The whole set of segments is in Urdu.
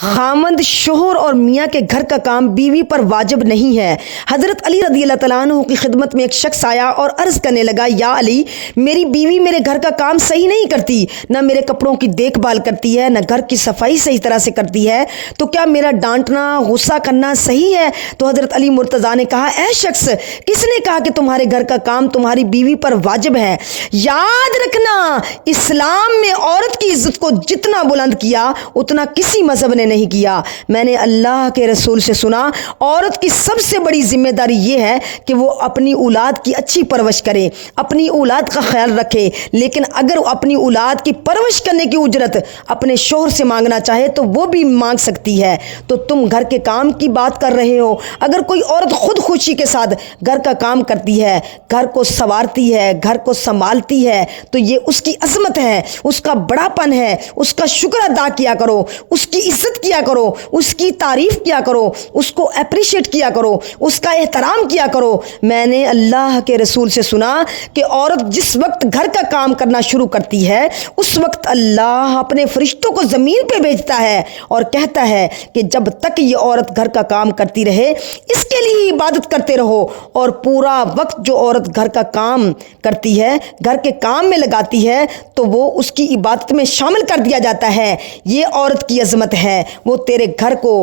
خامند شوہر اور میاں کے گھر کا کام بیوی پر واجب نہیں ہے۔ حضرت علی رضی اللہ تعالیٰ عنہ کی خدمت میں ایک شخص آیا اور عرض کرنے لگا، یا علی، میری بیوی میرے گھر کا کام صحیح نہیں کرتی، نہ میرے کپڑوں کی دیکھ بھال کرتی ہے، نہ گھر کی صفائی صحیح طرح سے کرتی ہے، تو کیا میرا ڈانٹنا، غصہ کرنا صحیح ہے؟ تو حضرت علی مرتضیٰ نے کہا، اے شخص، کس نے کہا کہ تمہارے گھر کا کام تمہاری بیوی پر واجب ہے؟ یاد رکھنا، اسلام میں عورت کی عزت کو جتنا بلند کیا اتنا کسی مذہب نے نہیں کیا۔ میں نے اللہ کے رسول سے سنا، عورت کی سب سے بڑی ذمہ داری یہ ہے کہ وہ اپنی اولاد کی اچھی پرورش کرے، اپنی اولاد کا خیال رکھے، لیکن اگر اپنی اولاد کی پرورش کرنے کی اجرت اپنے شوہر سے مانگنا چاہے تو وہ بھی مانگ سکتی ہے۔ تو تم گھر کے کام کی بات کر رہے ہو، اگر کوئی عورت خود خوشی کے ساتھ گھر کا کام کرتی ہے، گھر کو سنوارتی ہے، گھر کو سنبھالتی ہے، تو یہ اس کی عظمت ہے، اس کا بڑا پن ہے، اس کا شکر ادا کیا کرو، اس کی عزت کیا کرو، اس کی تعریف کیا کرو، اس کو اپریشیٹ کیا کرو، اس کا احترام کیا کرو۔ میں نے اللہ کے رسول سے سنا کہ عورت جس وقت گھر کا کام کرنا شروع کرتی ہے اس وقت اللہ اپنے فرشتوں کو زمین پہ بھیجتا ہے اور کہتا ہے کہ جب تک یہ عورت گھر کا کام کرتی رہے اس کے لیے عبادت کرتے رہو، اور پورا وقت جو عورت گھر کا کام کرتی ہے، گھر کے کام میں لگاتی ہے، تو وہ اس کی عبادت میں شامل کر دیا جاتا ہے۔ یہ عورت کی عظمت ہے، وہ تیرے گھر کو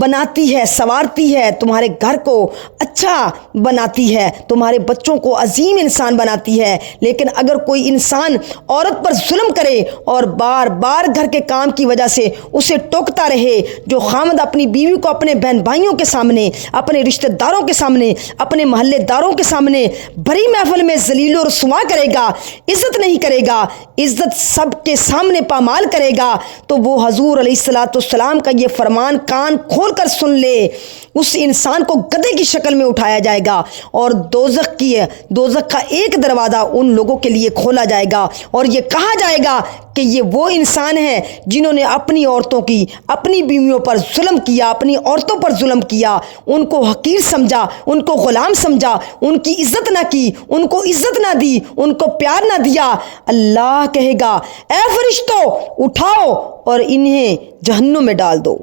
بناتی ہے، سنوارتی ہے، تمہارے گھر کو اچھا بناتی ہے، تمہارے بچوں کو عظیم انسان بناتی ہے۔ لیکن اگر کوئی انسان عورت پر ظلم کرے اور بار بار گھر کے کام کی وجہ سے اسے ٹوکتا رہے، جو خامد اپنی بیوی کو اپنے بہن بھائیوں کے سامنے، اپنے رشتہ داروں کے سامنے، اپنے محلے داروں کے سامنے بڑی محفل میں ذلیل و رسوا کرے گا، عزت نہیں کرے گا، عزت سب کے سامنے پامال کرے گا، تو وہ حضور علیہ السلام کا یہ فرمان کان کھول کر سن لے، اس انسان کو گدھے کی شکل میں اٹھایا جائے گا اور دوزخ کا ایک دروازہ ان لوگوں کے لیے کھولا جائے گا، اور یہ کہا جائے گا کہ یہ وہ انسان ہیں جنہوں نے اپنی عورتوں کی، اپنی بیویوں پر ظلم کیا، اپنی عورتوں پر ظلم کیا، ان کو حقیر سمجھا، ان کو غلام سمجھا، ان کی عزت نہ کی، ان کو عزت نہ دی، ان کو پیار نہ دیا۔ اللہ کہے گا، اے فرشتوں، اٹھاؤ اور انہیں جہنم میں ڈال دو۔